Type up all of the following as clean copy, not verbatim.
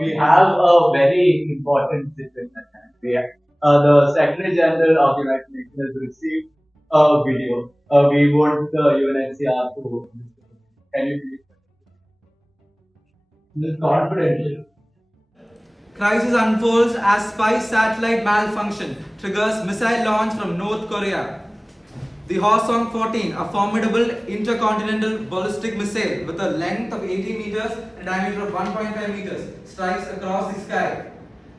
We have a very important situation at hand. The Secretary General of United Nations has received a video. We want the UNHCR to. Can you please? This is confidential. Crisis unfolds as spy satellite malfunction triggers missile launch from North Korea. The Hwasong 14, a formidable intercontinental ballistic missile with a length of 80 meters and diameter of 1.5 meters, strikes across the sky.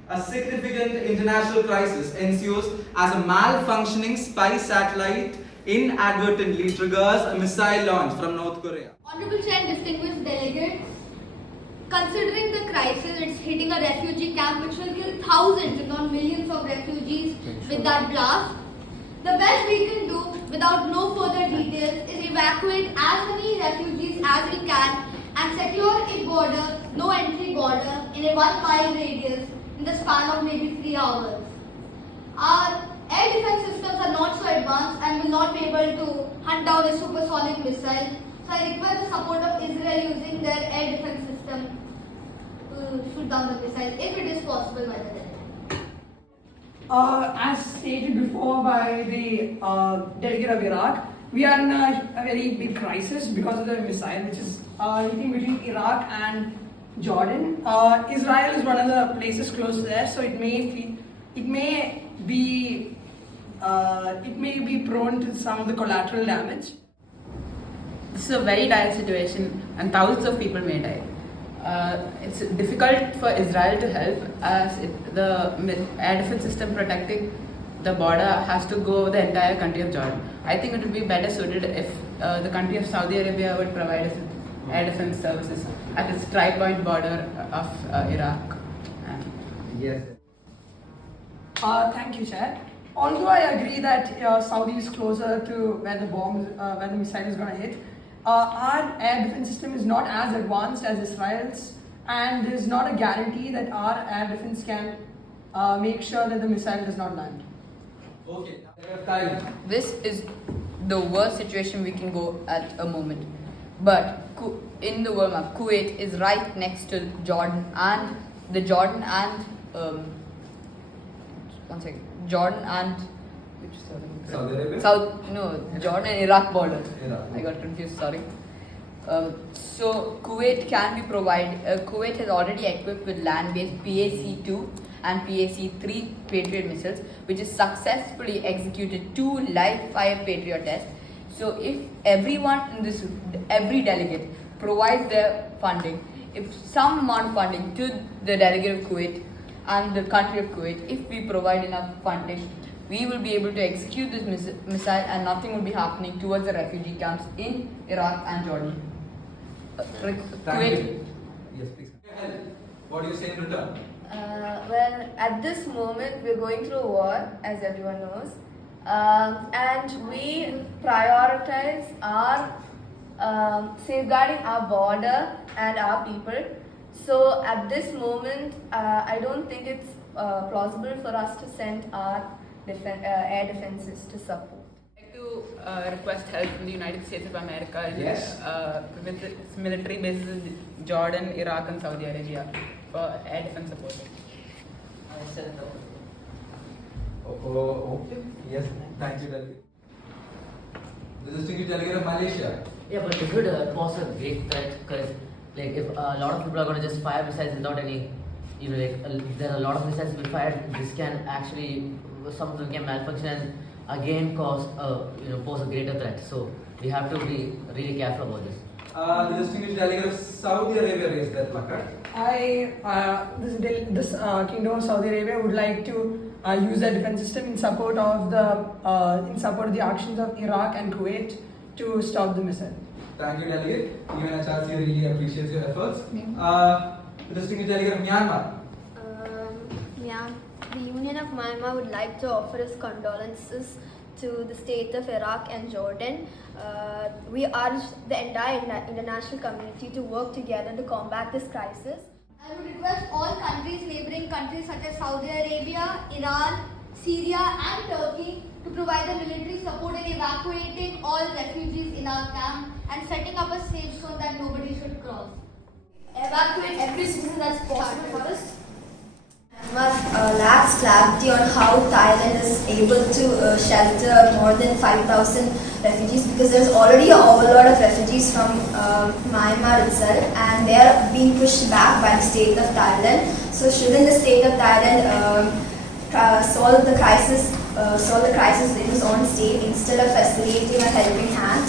A significant international crisis ensues as a malfunctioning spy satellite inadvertently triggers a missile launch from North Korea. Honorable Chair and distinguished delegates, considering the crisis, it's hitting a refugee camp which will kill thousands, if not millions of refugees with that blast. The best we can do, without no further details, is evacuate as many refugees as we can and secure a border, no entry border, in a 1 mile radius in the span of maybe 3 hours. Our air defense systems are not so advanced and will not be able to hunt down a supersonic missile. So I request the support of Israel using their air defense system to shoot down the missile, if it is possible by the delegate. As stated before by the delegate of Iraq, we are in a very big crisis because of the missile which is hitting between Iraq and Jordan. Israel is one of the places close there, so it may be prone to some of the collateral damage. This is a very dire situation and thousands of people may die. It's difficult for Israel to help as the air defense system protecting the border has to go over the entire country of Jordan. I think it would be better suited if the country of Saudi Arabia would provide us with air defense services at its tri-point border of Iraq. Yes. Thank you, Chair. Although I agree that Saudi is closer to where the missile is going to hit, our air defense system is not as advanced as Israel's, and there is not a guarantee that our air defense can make sure that the missile does not land. Okay, time. This is the worst situation we can go at a moment. But in the world map, Kuwait is right next to Jordan and Jordan and which Saudi Arabia? Jordan and Iraq border. Iraq. I got confused, sorry. So Kuwait can be provided. Kuwait has already equipped with land-based PAC-2 and PAC-3 Patriot missiles, which has successfully executed 2 live-fire Patriot tests. So if every delegate provides their funding, if some amount of funding to the delegate of Kuwait and the country of Kuwait, if we provide enough funding, we will be able to execute this missile and nothing will be happening towards the refugee camps in Iraq and Jordan. Thank you. Yes, please. What do you say in return? Well, at this moment, we're going through a war, as everyone knows, and we prioritize our safeguarding our border and our people. So, at this moment, I don't think it's plausible for us to send our air defenses to support. I'd like to request help from the United States of America and, Yes. with its military bases in Jordan, Iraq, and Saudi Arabia for air defense support. Okay. Yes. Thank you, delegate. The distinguished delegate of Malaysia. Yeah, but it could pose a great threat because, like, if a lot of people are going to just fire missiles without any, there are a lot of missiles to be fired. This can actually, some of them can malfunction and again pose a greater threat. So we have to be really careful about this. The distinguished delegate of Saudi Arabia raised that placard. This Kingdom of Saudi Arabia would like to use their defense system in support of the actions of Iraq and Kuwait to stop the missile. Thank you, delegate. UNHRC really appreciates your efforts. The distinguished delegate of Myanmar. The Union of Myanmar would like to offer its condolences to the state of Iraq and Jordan. We urge the entire international community to work together to combat this crisis. I would request all countries, neighboring countries such as Saudi Arabia, Iran, Syria and Turkey to provide the military support in evacuating all refugees in our camp and setting up a safe zone that nobody should cross. evacuate every citizen that's possible for us. Myanmar lacks clarity on how Thailand is able to shelter more than 5,000 refugees, because there's already an overload of refugees from Myanmar itself, and they are being pushed back by the state of Thailand. So shouldn't the state of Thailand solve the crisis in its own state instead of facilitating a helping hand?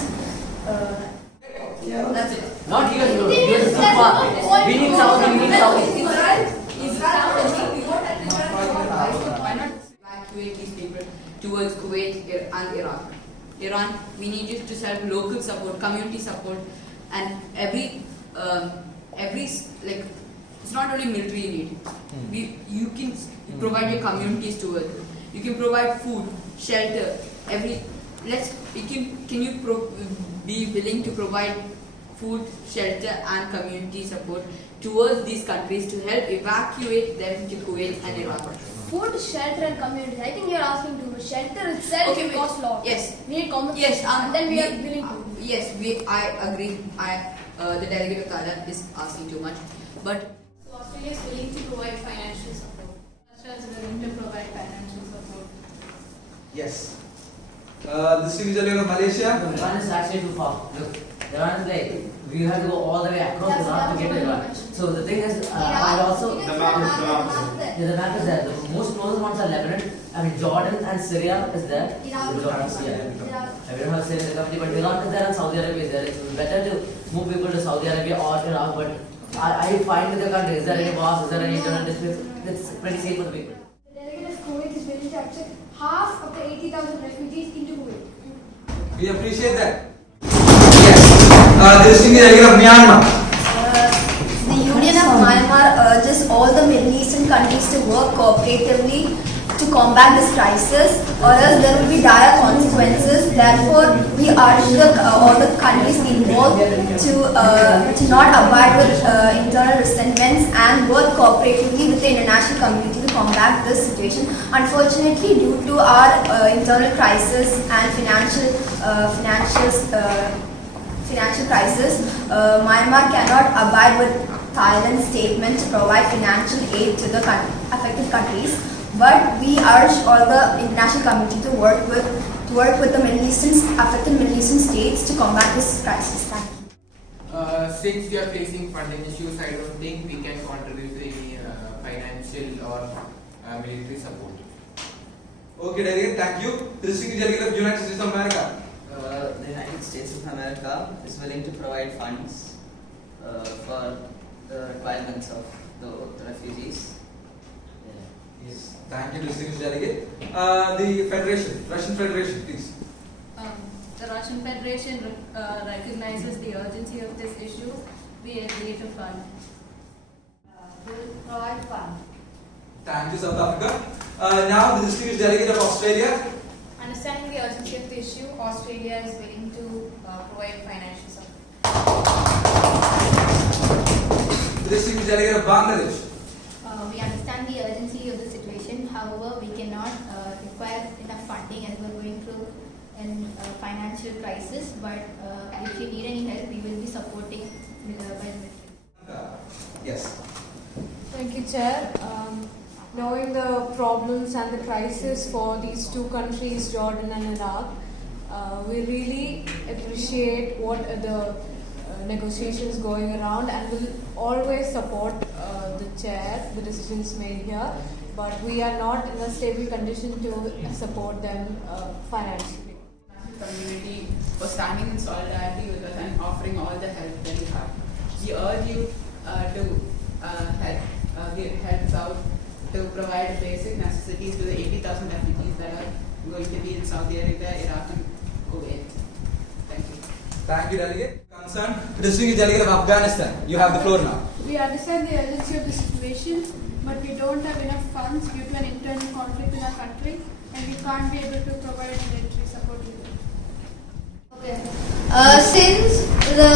That's it. Not US, bro. US is too far. We need South, we need South. Why not evacuate these people towards Kuwait and Iraq? Iran, we need you to serve local support, community support, and every like, it's not only military need. You can provide your communities to it. You can provide food, shelter, can you be willing to provide food, shelter, and community support towards these countries to help evacuate them to Kuwait and Iraq? Food, shelter, and community. I think you're asking too much. Shelter itself will cost a lot. Yes. We need compensation. Yes, and then we are willing to. Yes, I agree. The delegate of Thailand is asking too much, but So Australia is willing to provide financial support. Russia is willing to provide financial support. Yes. This thing is of Malaysia. Iran is actually too far. Look, Iran is like, we have to go all the way across Iran to get to Iran. So the thing is, and also, The map is yeah, the map is there. The most closest ones are Lebanon, Jordan and Syria is there. Iraq. Jordan, yeah. I don't have Syria in the country, but Iraq is there and Saudi Arabia is there. It's better to move people to Saudi Arabia or Iraq, but I find with the country, is there any wars, is there any internal disputes? It's pretty safe for the people. The delegate of Kuwait is willing to accept half of the 80,000 refugees into Kuwait. We appreciate that. Yes. This thing is of Myanmar. The Union of Myanmar urges all the Middle Eastern countries to work cooperatively to combat this crisis, or else there will be dire consequences. Therefore, we urge all the countries involved to not abide with internal resentments and work cooperatively with the international community to combat this situation. Unfortunately, due to our internal crisis and financial crisis, Myanmar cannot abide with Thailand's statement to provide financial aid to the affected countries. But we urge all the international community to work with the affected Middle Eastern states to combat this crisis. Thank you. Since we are facing funding issues, I don't think we can contribute to any financial or military support. Okay, delegate, thank you. This thing is delegate of United States of America. The United States of America is willing to provide funds for the requirements of the refugees. Yes. Thank you, distinguished delegate. The Russian Federation, please. The Russian Federation recognizes the urgency of this issue. We agree to fund. Will provide fund. Thank you, South Africa. Now, the distinguished delegate of Australia. Understanding the urgency of the issue, Australia is willing to provide financial support. The distinguished delegate of Bangladesh. We understand the urgency of the situation. However, we cannot require enough funding as we're going through a financial crisis. But if you need any help, we will be supporting by military. Yes. Thank you, Chair. Knowing the problems and the crisis for these two countries, Jordan and Iraq, we really appreciate what are the negotiations going around, and will always support the chair, the decisions made here. But we are not in a stable condition to support them financially. The community for standing in solidarity with us and offering all the help that we have. We urge you to help us out to provide basic necessities to the 80,000 refugees that are going to be in Saudi Arabia, Iraq, and Kuwait. Thank you. Thank you, delegate. Concerned, distinguished delegate of Afghanistan. You have the floor now. We understand the urgency of the situation, but we don't have enough funds due to an internal conflict in our country, and we can't be able to provide military support either. Okay. Since the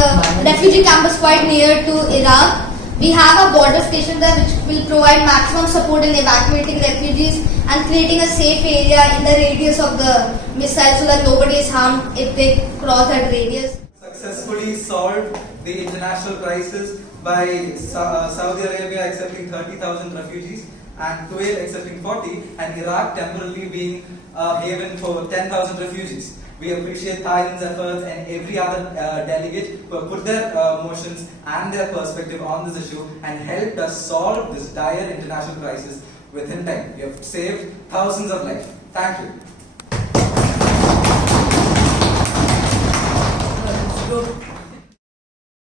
refugee camp is quite near to Iraq, we have a border station there which will provide maximum support in evacuating refugees and creating a safe area in the radius of the missile so that nobody is harmed if they cross that radius. Successfully solved the international crisis by Saudi Arabia accepting 30,000 refugees and Kuwait accepting 40 and Iraq temporarily being a haven for 10,000 refugees. We appreciate Thailand's efforts and every other delegate who have put their motions and their perspective on this issue and helped us solve this dire international crisis within time. We have saved thousands of lives. Thank you.